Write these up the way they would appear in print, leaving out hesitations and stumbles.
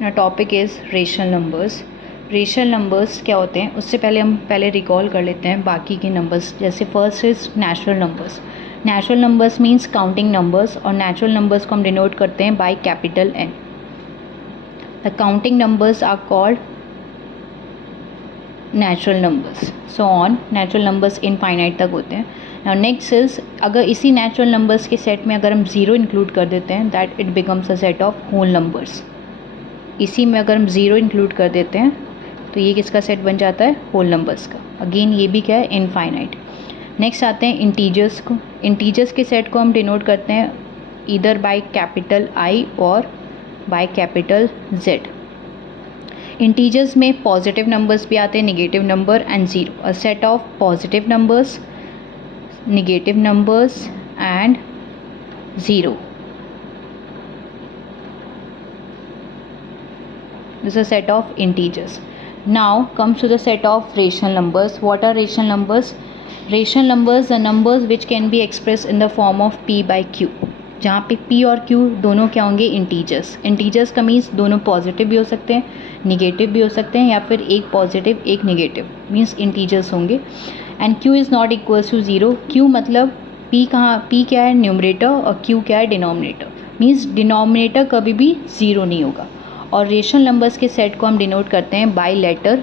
ना topic is rational numbers. Rational numbers क्या होते हैं उससे पहले हम रिकॉल कर लेते हैं बाकी के नंबर्स। जैसे first is natural numbers. Natural numbers means counting numbers, और नेचुरल नंबर्स को हम डिनोट करते हैं by capital N। The counting numbers are called natural numbers, so on. Natural numbers infinite तक होते हैं। नाउ नेक्स्ट इज, अगर इसी नेचुरल नंबर्स के सेट में अगर हम ज़ीरो इंक्लूड कर देते हैं, that it becomes a set of whole numbers. इसी में अगर हम ज़ीरो इंक्लूड कर देते हैं तो ये किसका सेट बन जाता है? होल नंबर्स का। अगेन ये भी क्या है? इनफाइनाइट। नेक्स्ट आते हैं इंटीजर्स को। इंटीजर्स के सेट को हम डिनोट करते हैं ईदर बाय कैपिटल I और बाय कैपिटल Z। इंटीजर्स में पॉजिटिव नंबर्स भी आते हैं, negative number and zero. A set of positive numbers, negative numbers and zero is a set of integers. Now comes to the set of rational numbers. What are rational numbers? Rational numbers are numbers which can be expressed in the form of p by q, जहाँ पे p और q दोनों क्या होंगे? Integers. Integers का means दोनों positive भी हो सकते हैं, निगेटिव भी हो सकते हैं, या फिर एक पॉजिटिव एक निगेटिव, मीन्स इंटीजर्स होंगे। And q is not equals to zero. q मतलब p कहाँ? p क्या है? न्यूमरेटर, और q क्या है? डिनोमिनेटर। मीन्स डिनोमिनेटर कभी भी ज़ीरो नहीं होगा। और रेशनल नंबर्स के सेट को हम डिनोट करते हैं by letter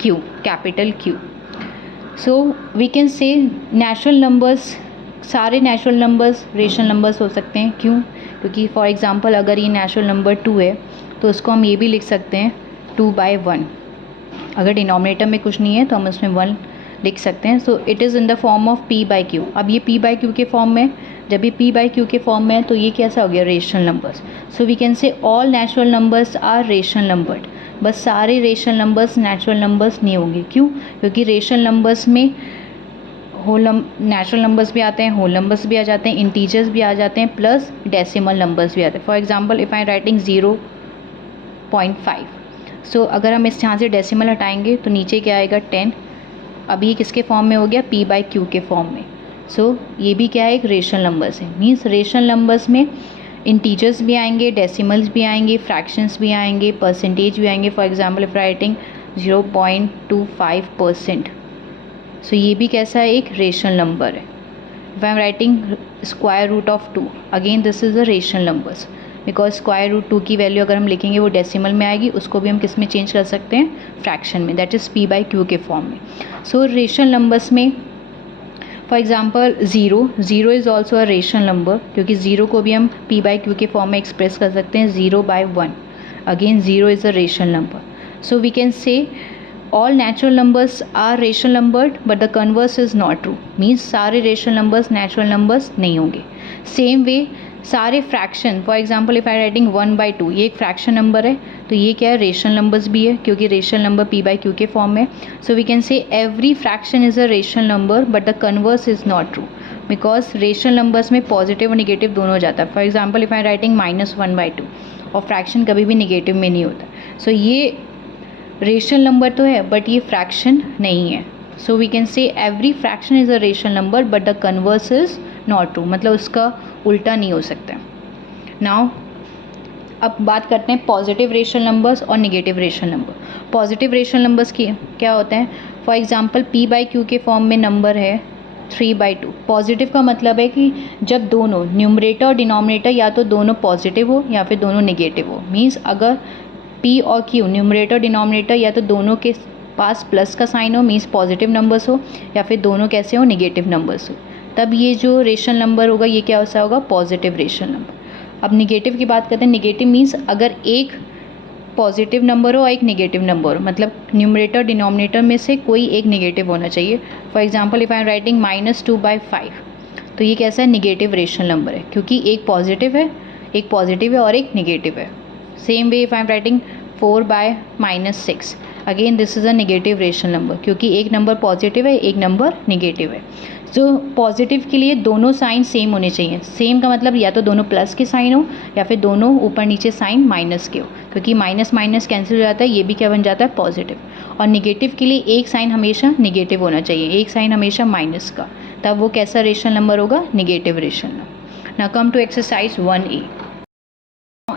Q, capital Q। So we can say natural numbers, सारे नेचुरल नंबर्स रेशनल नंबर्स हो सकते हैं। क्यों? क्योंकि फॉर एग्जांपल अगर ये नेचुरल नंबर 2 है तो उसको हम ये भी लिख सकते हैं 2/1। अगर डिनोमिनेटर में कुछ नहीं है तो हम उसमें 1 लिख सकते हैं। So it is in the form of p/q। अब ये p/q के फॉर्म में, जब ये p/q के फॉर्म में है तो ये कैसा हो गया? Rational numbers. So we can say all natural numbers are rational numbered. बस सारे रेशनल नंबर्स नेचुरल नंबर्स नहीं होंगे। क्यों? क्योंकि रेशनल नंबर्स में नेचुरल नंबर्स भी आते हैं, होल नंबर्स भी आ जाते हैं, इंटीजर्स भी आ जाते हैं, प्लस डेसिमल नंबर्स भी आते हैं। For example if I writing 0.5, सो अगर हम इस यहाँ से डेसिमल हटाएंगे तो नीचे क्या आएगा? 10। अब ये किसके फॉर्म में हो गया? p/q के फॉर्म में। सो ये भी क्या है? एक रेशनल नंबर्स है। मीन्स रेशनल नंबर्स में इंटीजर्स भी आएंगे, डेसिमल्स भी आएंगे, फ्रैक्शंस भी आएंगे, परसेंटेज भी आएंगे। For example if writing 0.25%, so ये भी कैसा है? एक रेशनल नंबर है। If I am writing square root of 2, again this is a rational numbers, because square root 2 की वैल्यू अगर हम लिखेंगे वो डेसिमल में आएगी, उसको भी हम किस में चेंज कर सकते हैं? फ्रैक्शन में, दैट इज़ p/q के फॉर्म में। सो रेशनल नंबर्स में for example zero is also a rational number, क्योंकि ज़ीरो को भी हम p/q के फॉर्म में एक्सप्रेस कर सकते हैं 0/1। Again zero is a rational number. So we can say all natural numbers are rational numbered but the converse is not true. Means सारे रेशनल नंबर्स नेचुरल नंबर्स नहीं होंगे। सेम वे सारे fraction, for example if I writing 1/2, ये एक fraction number है, तो ये क्या है? रेशनल नंबर्स भी है, क्योंकि रेशनल नंबर p/q के फॉर्म में। So we can say every fraction is a rational number but the converse is not true, because rational numbers में पॉजिटिव और निगेटिव दोनों हो जाता है। For example if I writing -1/2, और फ्रैक्शन कभी भी निगेटिव में नहीं होता। सो ये रेशनल नंबर तो है बट ये फ्रैक्शन नहीं है। So we can say every fraction is a rational number but the converse is not true, मतलब उसका उल्टा नहीं हो सकता। नाउ अब बात करते हैं पॉजिटिव रेशनल नंबर्स और negative rational number. Positive rational numbers की क्या होते हैं? फॉर एग्जांपल p/q के फॉर्म में नंबर है 3/2। पॉजिटिव का मतलब है कि जब दोनों न्यूमरेटर और डिनोमिनेटर या तो दोनों पॉजिटिव हो या फिर दोनों नेगेटिव हो। मीन्स अगर p और q न्यूमरेटर डिनोमिनेटर या तो दोनों के पास प्लस का साइन हो, मीन्स पॉजिटिव नंबर्स हो, या फिर दोनों कैसे हो? नेगेटिव नंबर्स हो, तब ये जो रेशनल नंबर होगा ये क्या सा होगा? Positive rational number. अब निगेटिव की बात करते हैं। निगेटिव मीन्स अगर एक पॉजिटिव नंबर हो और एक नेगेटिव नंबर हो, मतलब न्यूमरेटर डिनोमिनेटर में से कोई एक नेगेटिव होना चाहिए। For example if I am writing -2/5, तो ये कैसा है? निगेटिव रेशनल नंबर है, क्योंकि एक पॉजिटिव है और एक नेगेटिव है। Same way if I am writing 4/-6, again this is a negative rational number, क्योंकि एक नंबर पॉजिटिव है, एक नंबर नेगेटिव है। जो पॉजिटिव के लिए दोनों साइन सेम होने चाहिए। सेम का मतलब या तो दोनों प्लस के साइन हो या फिर दोनों ऊपर नीचे साइन माइनस के हो, क्योंकि माइनस माइनस कैंसिल हो जाता है, ये भी क्या बन जाता है? पॉजिटिव। और नेगेटिव के लिए एक साइन हमेशा नेगेटिव होना चाहिए, एक साइन हमेशा माइनस का, तब वो कैसा रेशनल नंबर होगा? Negative rational number. Now come to exercise 1A।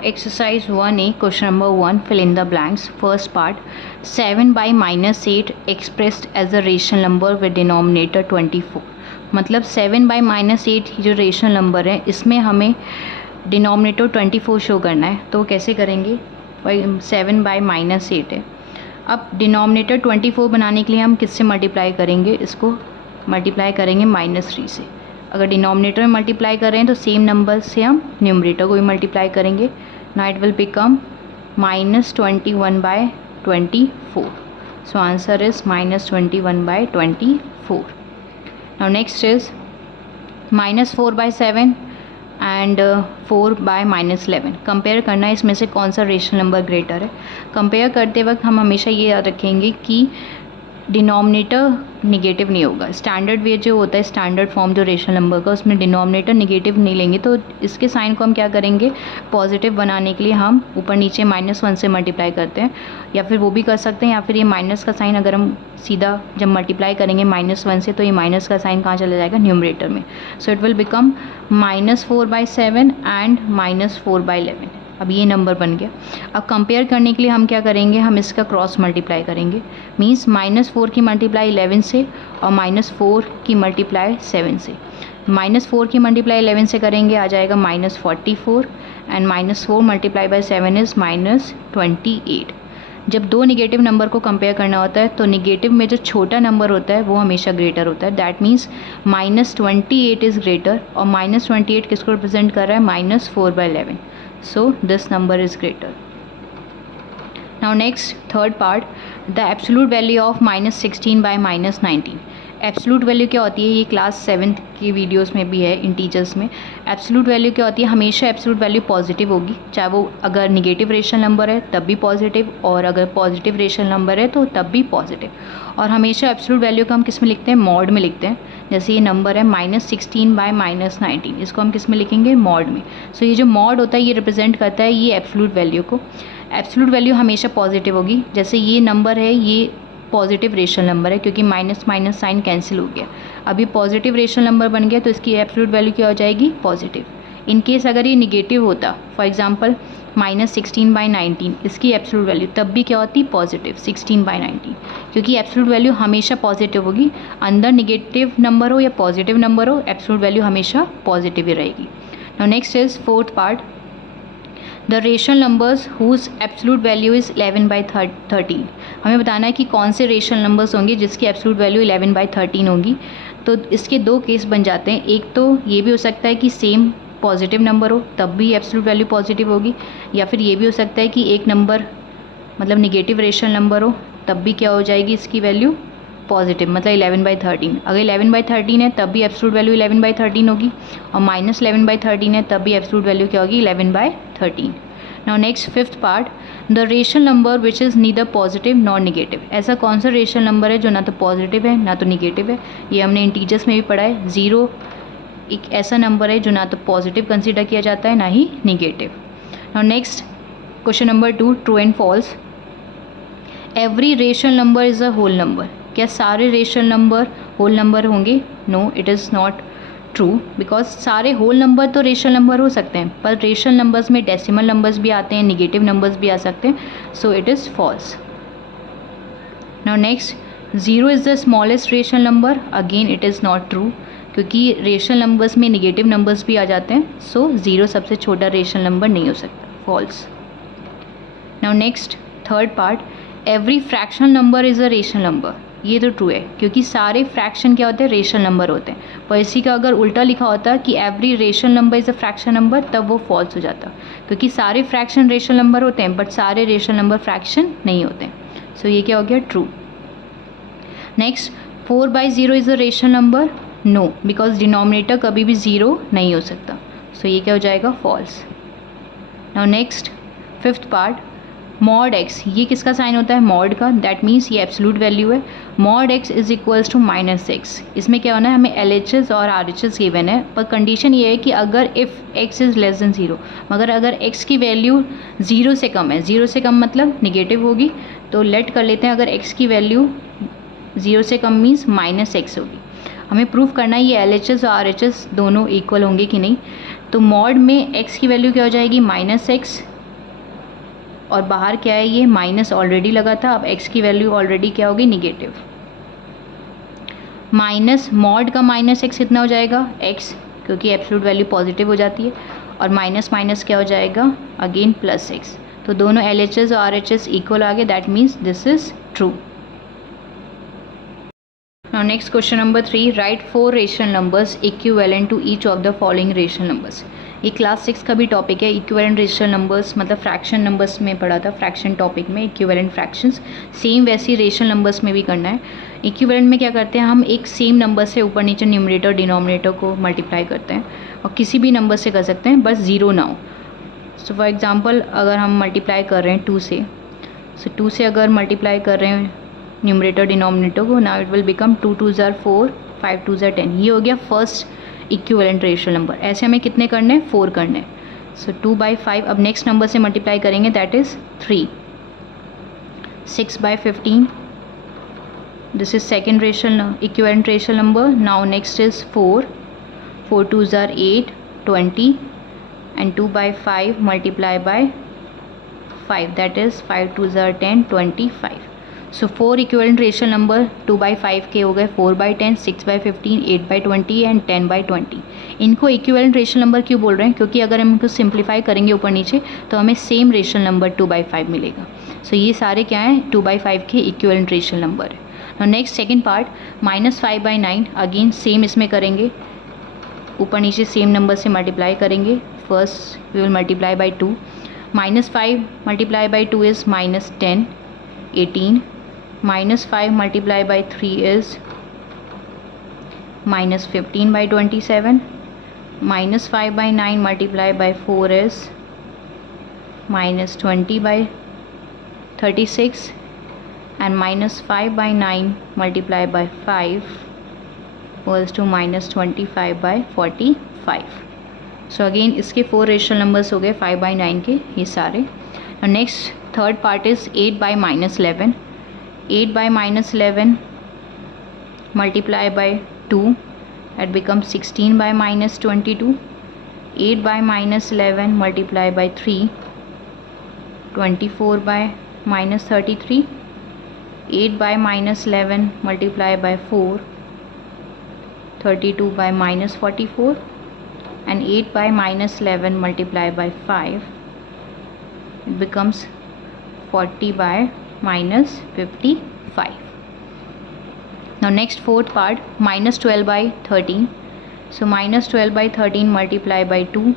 exercise 1A, question number 1, fill in the blanks. First part, 7 by minus 8 expressed as a rational number with denominator 24. मतलब 7 by minus 8 जो rational number है इसमें हमें denominator 24 show करना है. तो कैसे करेंगे? 7 by minus 8 है. अब डिनोमिनेटर 24 बनाने के लिए हम किससे मल्टीप्लाई करेंगे? इसको मल्टीप्लाई करेंगे -3 से. अगर डिनोमिनेटर में मल्टीप्लाई कर रहे हैं तो सेम नंबर से हम न्यूमरेटर को भी मल्टीप्लाई करेंगे. Now it will become -21 by 24. So answer is -21 by 24. Now next is -4 by 7 and 4 by -11. Compare करना है इसमें से कौन सा रेशनल नंबर ग्रेटर है. कंपेयर करते वक्त हम हमेशा ये याद रखेंगे कि डिनोमिनेटर निगेटिव नहीं होगा. स्टैंडर्ड वे जो होता है, स्टैंडर्ड फॉर्म जो रेशनल नंबर का, उसमें डिनोमिनेटर निगेटिव नहीं लेंगे. तो इसके साइन को हम क्या करेंगे? पॉजिटिव बनाने के लिए हम ऊपर नीचे -1 से मल्टीप्लाई करते हैं, या फिर वो भी कर सकते हैं, या फिर ये माइनस का साइन अगर हम सीधा जब मल्टीप्लाई करेंगे -1 से तो ये माइनस का साइन कहाँ चला जाएगा? न्यूमरेटर में. So it will become -4 by 7 and -4 by 11. अब ये नंबर बन गया. अब कंपेयर करने के लिए हम क्या करेंगे? हम इसका क्रॉस मल्टीप्लाई करेंगे. मीन्स -4 की मल्टीप्लाई 11 से और -4 की मल्टीप्लाई 7 से. -4 की मल्टीप्लाई 11 से करेंगे, आ जाएगा -44 एंड -4 मल्टीप्लाई बाय 7 इज़ -28. जब दो निगेटिव नंबर को कंपेयर करना होता है तो निगेटिव में जो छोटा नंबर होता है वो हमेशा ग्रेटर होता है. दैट मीन्स -28 इज़ ग्रेटर, और -28 किसको रिप्रेजेंट कर रहा है? -4 by 11. So this number is greater. Now next, third part, the absolute value of -16 by -19. Absolute value क्या होती है? ये क्लास 7th की वीडियोस में भी है, इंटीजर्स में. एब्सोलूट वैल्यू क्या होती है? हमेशा एब्सोलूट वैल्यू पॉजिटिव होगी, चाहे वो अगर निगेटिव रेशनल नंबर है तब भी पॉजिटिव, और अगर पॉजिटिव रेशनल नंबर है तो तब भी पॉजिटिव. और हमेशा एब्सोलूट वैल्यू को हम किस में लिखते हैं? मॉड में लिखते हैं. जैसे ये नंबर है -16 by -19, इसको हम किस में लिखेंगे? मॉड में. सो ये जो मॉड होता है ये रिप्रेजेंट करता है ये एब्सोलूट वैल्यू को. एब्सोलूट वैल्यू हमेशा पॉजिटिव होगी. जैसे ये नंबर है, ये पॉजिटिव रेशनल नंबर है क्योंकि माइनस माइनस साइन कैंसिल हो गया. अब ये पॉजिटिव रेशनल नंबर बन गया तो इसकी एब्सोलूट वैल्यू क्या हो जाएगी? पॉजिटिव. इन केस अगर ये निगेटिव होता, फॉर एग्जांपल -16 by 19, इसकी एब्सोलूट वैल्यू तब भी क्या होती? पॉजिटिव. 16 by 19, क्योंकि एब्सोलूट वैल्यू हमेशा पॉजिटिव होगी. अंदर निगेटिव नंबर हो या पॉजिटिव नंबर हो, एब्सोलूट वैल्यू हमेशा पॉजिटिव ही रहेगी. Now next is fourth part, the rational numbers whose absolute value is 11 by 13. हमें बताना है कि कौन से रेशनल नंबर्स होंगे जिसकी एब्सोलूट वैल्यू 11 by 13 होगी. तो इसके दो केस बन जाते हैं. एक तो ये भी हो सकता है कि सेम पॉजिटिव नंबर हो तब भी एब्सोलूट वैल्यू पॉजिटिव होगी, या फिर ये भी हो सकता है कि एक नंबर मतलब निगेटिव रेशनल नंबर हो तब भी क्या हो जाएगी इसकी वैल्यू? पॉजिटिव. मतलब 11 by 13. अगर 11 by 13 है तब भी एब्सोलूट वैल्यू 11 by 13 होगी, और -11 by 13 है तब भी एब्सोलूट वैल्यू क्या होगी? 11 by 13. Now next fifth part, the rational number which is neither positive nor negative. ऐसा कौन सा रेशनल नंबर है जो ना तो पॉजिटिव है ना तो निगेटिव है? ये हमने इंटीजर्स में भी पढ़ा है. 0 एक ऐसा नंबर है जो ना तो पॉजिटिव कंसिडर किया जाता है ना ही negative. Now next question number 2, true and false. Every rational number is a whole number. क्या सारे रेशनल नंबर होल नंबर होंगे? No, it is not true, because सारे होल नंबर तो रेशनल नंबर हो सकते हैं, पर रेशनल नंबर्स में डेसिमल नंबर्स भी आते हैं, निगेटिव नंबर्स भी आ सकते हैं. So it is false. Now next, 0 is the smallest rational number. Again it is not true, क्योंकि रेशनल नंबर्स में निगेटिव नंबर्स भी आ जाते हैं. सो 0 सबसे छोटा रेशनल नंबर नहीं हो सकता. False. Now next third part, every fractional number is a rational number. ये तो ट्रू है क्योंकि सारे फ्रैक्शन क्या होते हैं? रेशनल नंबर होते हैं. पर इसी का अगर उल्टा लिखा होता कि every rational number is a fraction number, तब वो फॉल्स हो जाता, क्योंकि सारे फ्रैक्शन रेशनल नंबर होते हैं बट सारे रेशनल नंबर फ्रैक्शन नहीं होते. सो ये क्या हो गया? True. Next, 4 by 0 is a rational number. No, because denominator कभी भी 0 नहीं हो सकता. सो ये क्या हो जाएगा? False. Now next fifth part, mod x. ये किसका साइन होता है? मॉड का. दैट मीन्स ये एब्सोलूट वैल्यू है. Mod x is equals to -x. इसमें क्या होना है? हमें LHS और RHS गिवन है, पर कंडीशन ये है कि अगर if x is less than 0, मगर अगर x की वैल्यू 0 से कम है, 0 से कम मतलब निगेटिव होगी, तो लेट कर लेते हैं अगर x की वैल्यू 0 से कम मीन्स -x होगी. हमें प्रूव करना है ये LHS और RHS दोनों इक्वल होंगे कि नहीं. तो मॉड में x की वैल्यू क्या हो जाएगी? -x, और बाहर क्या है, ये माइनस ऑलरेडी लगा था, अब x की वैल्यू ऑलरेडी क्या होगी, निगेटिव। माइनस मॉड का माइनस x कितना हो जाएगा, x, क्योंकि एब्सोल्यूट वैल्यू पॉजिटिव हो जाती है, और माइनस माइनस क्या हो जाएगा, अगेन प्लस x। तो दोनों LHS और RHS इक्वल आ गए, that means this is true. Now next question number 3, write 4 rational numbers equivalent to each of the following rational numbers। ये क्लास 6 का भी टॉपिक है, इक्विवेलेंट रेशनल नंबर्स, मतलब fraction numbers में पढ़ा था, फ्रैक्शन टॉपिक में इक्विवेलेंट फ्रैक्शंस, सेम वैसी रेशनल नंबर्स में भी करना है। इक्विवेलेंट में क्या करते हैं, हम एक सेम नंबर से ऊपर नीचे न्यूमरेटर डिनोमिनेटर को मल्टीप्लाई करते हैं, और किसी भी नंबर से कर सकते हैं, बस ज़ीरो ना हो। सो फॉर एग्जांपल अगर हम मल्टीप्लाई कर रहे हैं 2 से, सो 2 से अगर मल्टीप्लाई कर रहे हैं न्यूमरेटर डिनोमिनेटर को, नाउ इट विल बिकम 2 2 ज़ार 4, 5 2 ज़ार 10। ये हो गया फर्स्ट इक्विवेलेंट रेशनल नंबर। ऐसे हमें कितने करने हैं, 4 करने हैं। सो 2/5, अब नेक्स्ट नंबर से मल्टीप्लाई करेंगे, that is 3। 6/15, this is second rational equivalent rational number. Now next is 4, 4 2 ज़ार 8, 20, and 2/5 multiply by 5, that is 5 2 ज़ार 10, 25। सो 4 इक्विवेलेंट रेशनल नंबर 2/5 के हो गए 4/10, 6/15, 8/20 एंड 10/20। इनको इक्विवेलेंट रेशनल नंबर क्यों बोल रहे हैं, क्योंकि अगर हम इनको सिंप्लीफाई करेंगे ऊपर नीचे तो हमें सेम रेशनल नंबर 2/5 मिलेगा। सो ये सारे क्या हैं, 2/5 के इक्विवेलेंट रेशनल नंबर है। Now next second part, -5/9, again same इसमें करेंगे, ऊपर नीचे सेम नंबर से मल्टीप्लाई करेंगे। First we will multiply by 2, -5 multiply by 2 is -10, 18, -5 multiply by 3 is -15/27, -5/9 multiply by 4 is -20/36, and -5/9 multiply by 5 equals to -25/45। So again इसके 4 rational numbers हो गए 5/9 के ये सारे। Next third part is 8/-11, 8/-11 multiply by 2, that becomes 16/-22, 8/-11 multiply by 3, 24/-33, 8/-11 multiply by 4, 32/-44, and 8/-11 multiplied by 5, it becomes 40/-55। Now next fourth part, -12/13, so -12/13 multiplied by 2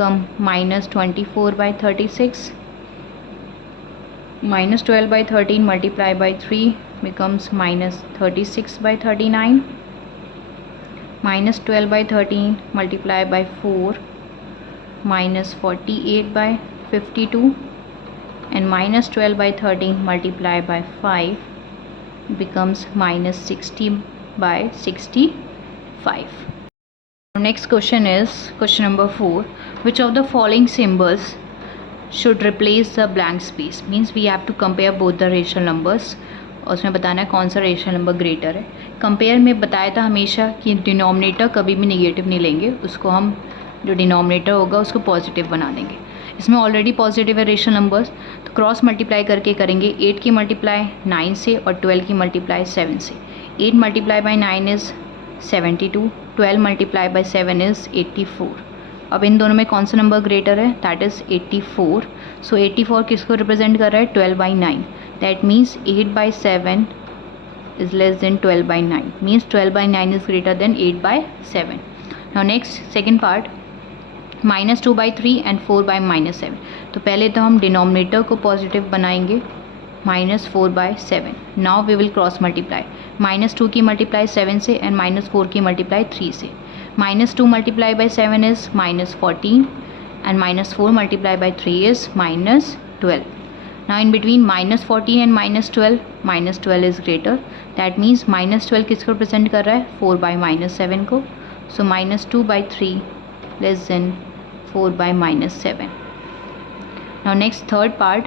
come -24/36, -12/13 multiplied by 3 becomes -36/39, -12/13 multiplied by 4 -48/52, and -12/13 multiplied by 5 becomes -60/65। Next question is question number 4, which of the following symbols should replace the blank space, means we have to compare both the rational numbers, और उसमें बताना है कौन सा rational number greater है। Compare में बताया था हमेशा कि डिनोमिनेटर कभी भी निगेटिव नहीं लेंगे, उसको हम जो डिनोमिनेटर होगा उसको पॉजिटिव बना देंगे। इसमें ऑलरेडी पॉजिटिव है रेशनल नंबर्स, तो क्रॉस मल्टीप्लाई करके करेंगे। 8 की मल्टीप्लाई 9 से और 12 की मल्टीप्लाई 7 से। 8 multiply by 9 is 72, 12 multiply by 7 is 84। अब इन दोनों में कौन सा नंबर ग्रेटर है, दैट इज़ 84। सो 84 किसको रिप्रेजेंट कर रहा है, 12/9, that means 8/7 is less than 12/9, means 12/9 is greater than 8/7। Now next second part, -2/3 and 4/-7। तो पहले तो हम डिनोमिनेटर को पॉजिटिव बनाएंगे, -4/7। Now we will cross multiply, -2 की मल्टीप्लाई 7 से एंड -4 की मल्टीप्लाई 3 से। -2 multiply by 7 is -14, and -4 multiply by 3 is -12। Now in between -14 and -12, -12 is greater, that means -12 किसको रिप्रेजेंट कर रहा है, 4/-7 को। सो -2/3 less than 4/-7। Now next third part,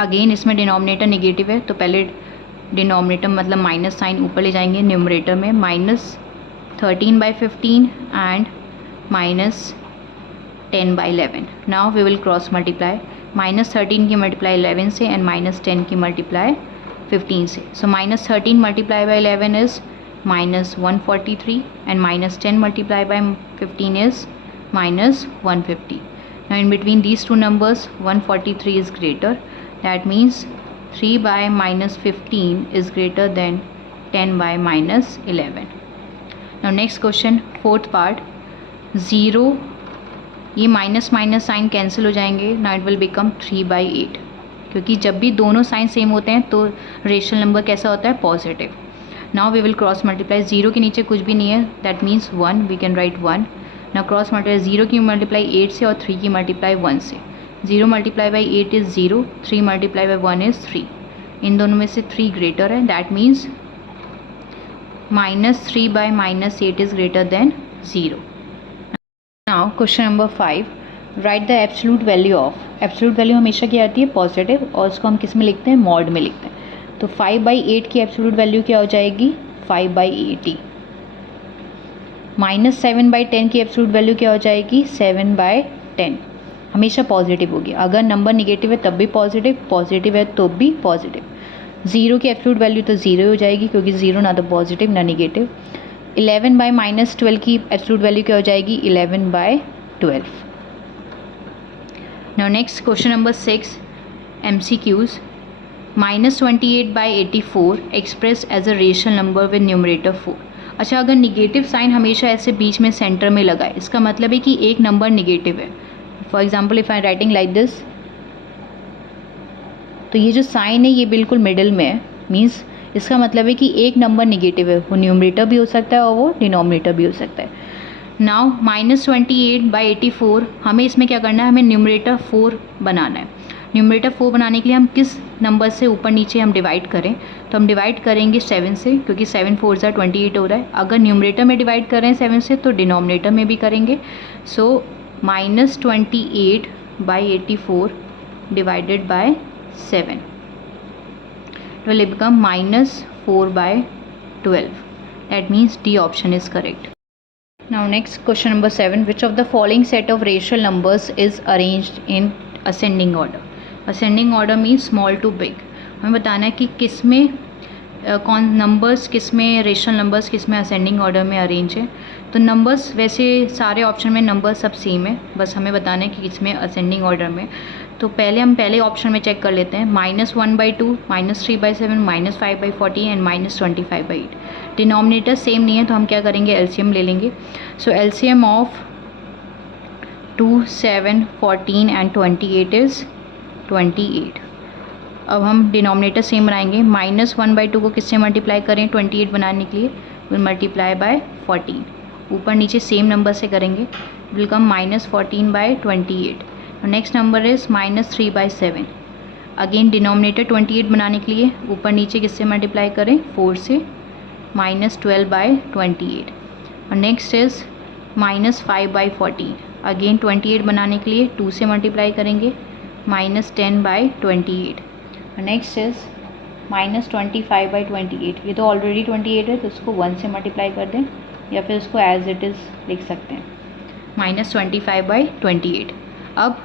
again इसमें डिनोमिनेटर निगेटिव है, तो पहले डिनोमिनेटर मतलब माइनस साइन ऊपर ले जाएंगे, न्यूमरेटर में -13/15 and -10/11। Now we will cross multiply, -13 की मल्टीप्लाई 11 से एंड -10 की मल्टीप्लाई 15 से. So -13 multiplied by 11 is -143 and -10 multiplied by 15 is -150. Now in between these two numbers 143 is greater. That means 3 by -15 is greater than 10 by -11. Now next question, fourth part. 0, ये minus minus sign cancel हो जाएंगे. Now it will become 3/8, क्योंकि जब भी दोनों sign same होते हैं तो रेशनल नंबर कैसा होता है, positive. Now we will cross multiply. 0 के नीचे कुछ भी नहीं है, that means 1, we can write 1. Now cross multiply. 0 की मल्टीप्लाई 8 से और 3 की मल्टीप्लाई 1 से. 0 multiply by 8 is 0, 3 multiply by 1 is 3. इन दोनों में से 3 ग्रेटर है, that means -3 by -8 is greater than 0. Now question number 5. Right the absolute value of. Absolute value हमेशा क्या आती है, पॉजिटिव, और उसको हम किस में लिखते हैं, मॉड में लिखते हैं. तो 5/8 की एब्सोल्यूट वैल्यू क्या हो जाएगी, 5/80. -7/10 की एब्सोल्यूट वैल्यू क्या हो जाएगी, 7/10. हमेशा पॉजिटिव होगी. अगर नंबर निगेटिव है तब भी पॉजिटिव, पॉजिटिव है तो भी पॉजिटिव. 0 की एब्सोल्यूट वैल्यू तो 0 हो जाएगी, क्योंकि 0 ना तो पॉजिटिव ना निगेटिव. 11/-12 की एब्सोल्यूट वैल्यू क्या हो जाएगी, 11/12. Now next question number 6, MCQs. -28/84 express as a rational number with numerator 4. अच्छा, अगर निगेटिव साइन हमेशा ऐसे बीच में सेंटर में लगा है, इसका मतलब है कि एक नंबर निगेटिव है. For example if I writing like this, तो ये जो साइन है ये बिल्कुल मिडिल में है, मीन्स इसका मतलब है कि एक नंबर निगेटिव है. वो न्यूमरेटर भी हो सकता है और वो डिनोमिनेटर भी हो सकता है. नाउ -28/84, हमें इसमें क्या करना है, हमें न्यूमरेटर 4 बनाना है. न्यूमरेटर 4 बनाने के लिए हम किस नंबर से ऊपर नीचे हम डिवाइड करें, तो हम डिवाइड करेंगे 7 से, क्योंकि 7 4 28 हो रहा है. अगर न्यूमरेटर में डिवाइड कर रहे हैं 7 से तो डिनोमिनेटर में भी करेंगे. सो -28/84 divided by 7 will become -4/12. That means D option is correct. Now next question number 7. Which of the following set of rational numbers is arranged in ascending order? Ascending order means small to big. हमें बताना है कि किस में कौन numbers किस में rational numbers किस में असेंडिंग ऑर्डर में अरेंज है. तो नंबर्स वैसे सारे ऑप्शन में नंबर सब सेम है, बस हमें बताना है कि किस में असेंडिंग ऑर्डर में. तो पहले हम पहले ऑप्शन में चेक कर लेते हैं. -1/2, -3/7, -5/40 एंड -25/8. डिनोमिनेटर सेम नहीं है तो हम क्या करेंगे, एलसीएम ले लेंगे. सो एलसीएम ऑफ 2, 7, 14 एंड 28 इज़ 28. अब हम डिनोमिनेटर सेम बनाएंगे. -1/2 को किससे मल्टीप्लाई करें 28 बनाने के लिए, विल मल्टीप्लाई बाय 14. ऊपर नीचे सेम नंबर से करेंगे, will come -14/28. Next number is -3/7. Again denominator 28 बनाने के लिए ऊपर नीचे किससे मल्टीप्लाई करें, 4 से, -12/28. और नेक्स्ट इज़ -5/14. अगेन 28 बनाने के लिए 2 से मल्टीप्लाई करेंगे, -10/28. Next is -25/28. ये तो ऑलरेडी 28 है तो उसको 1 से मल्टीप्लाई कर दें, या फिर उसको एज इट इज़ लिख सकते हैं, -25/28. अब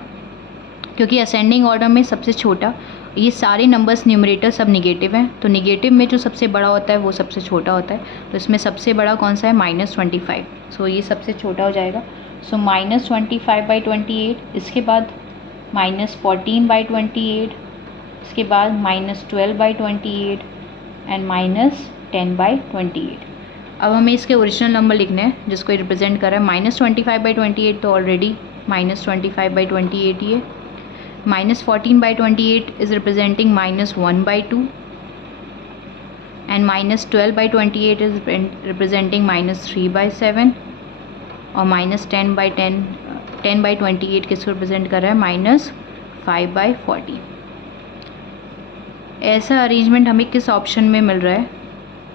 क्योंकि असेंडिंग ऑर्डर में सबसे छोटा, ये सारे नंबर्स न्यूमरेटर सब निगेटिव हैं, तो निगेटिव में जो सबसे बड़ा होता है वो सबसे छोटा होता है. तो इसमें सबसे बड़ा कौन सा है, -25. सो ये सबसे छोटा हो जाएगा. सो -25/28. इसके बाद -14/28. इसके बाद -12/28 एंड -10/28. अब हमें इसके ओरिजिनल नंबर लिखने हैं जिसको रिप्रेजेंट कर रहा है. -25/28 तो ऑलरेडी -25/28 ही है. -14/28 is representing -1/2 and -12/28 is representing -3/7 और -10/28 किसको रिप्रेजेंट कर रहा है, -5/40. ऐसा अरेंजमेंट हमें किस ऑप्शन में मिल रहा है,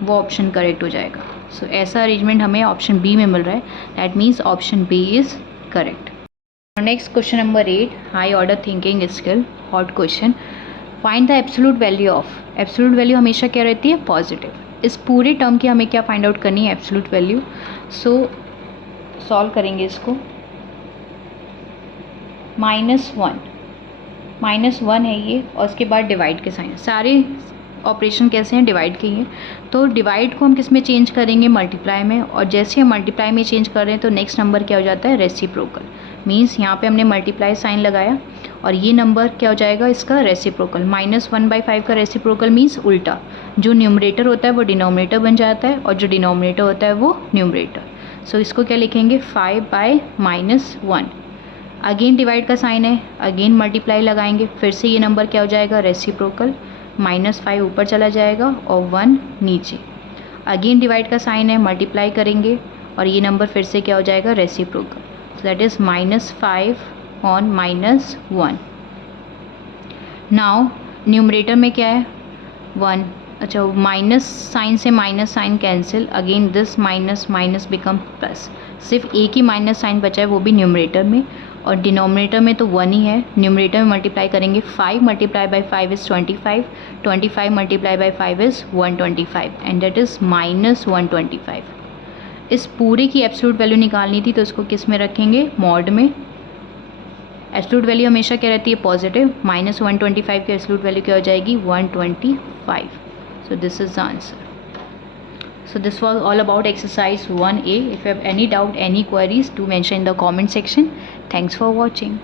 वो ऑप्शन करेक्ट हो जाएगा. सो ऐसा अरेंजमेंट हमें ऑप्शन बी में मिल रहा है, that means option B is correct. Next question number 8, high order thinking skill, HOT question. Find the absolute value of. Absolute value हमेशा क्या रहती है, पॉजिटिव. इस पूरे टर्म की हमें क्या फाइंड आउट करनी है, एब्सोल्यूट वैल्यू. सो सॉल्व करेंगे इसको. -1 -1 है ये, और उसके बाद डिवाइड के साइन। सारे ऑपरेशन कैसे हैं, डिवाइड के हैं। तो डिवाइड को हम किस में चेंज करेंगे, मल्टीप्लाई में, और जैसे हम मल्टीप्लाई में चेंज कर रहे हैं तो नेक्स्ट नंबर क्या हो जाता है, रेसिप्रोकल। मीन्स यहाँ पे हमने मल्टीप्लाई साइन लगाया और ये नंबर क्या हो जाएगा, इसका रेसिप्रोकल। -1/5 का रेसिप्रोकल मीन्स उल्टा, जो न्यूमरेटर होता है वो डिनोमिनेटर बन जाता है और जो डिनोमिनेटर होता है वो न्यूमरेटर। सो इसको क्या लिखेंगे, 5/-1। अगेन डिवाइड का साइन है, अगेन मल्टीप्लाई लगाएंगे, फिर से ये नंबर क्या हो जाएगा, रेसिप्रोकल। -5 ऊपर चला जाएगा और 1 नीचे। अगेन डिवाइड का साइन है, मल्टीप्लाई करेंगे और ये नंबर फिर से क्या हो जाएगा, reciprocal. So that is -5 on -1। Now numerator में क्या है, 1। अच्छा, माइनस साइन से minus sign cancel, again this minus minus become plus. सिर्फ एक ही माइनस साइन बचा है, वो भी न्यूमरेटर में, और डिनोमिनेटर में तो 1 ही है। न्यूमरेटर में मल्टीप्लाई करेंगे, 5 × 5 is 25, 25 × 5 is 125 and that is -125। इस पूरे की एब्सोल्यूट वैल्यू निकालनी थी तो इसको किस में रखेंगे, मॉड में। एब्सोल्यूट वैल्यू हमेशा क्या रहती है, पॉजिटिव। -125 की एब्सोल्यूट वैल्यू क्या हो जाएगी, 125। So this is the answer. So this was all about exercise 1A. If you have any doubt, any queries, do mention in the comment section. Thanks for watching.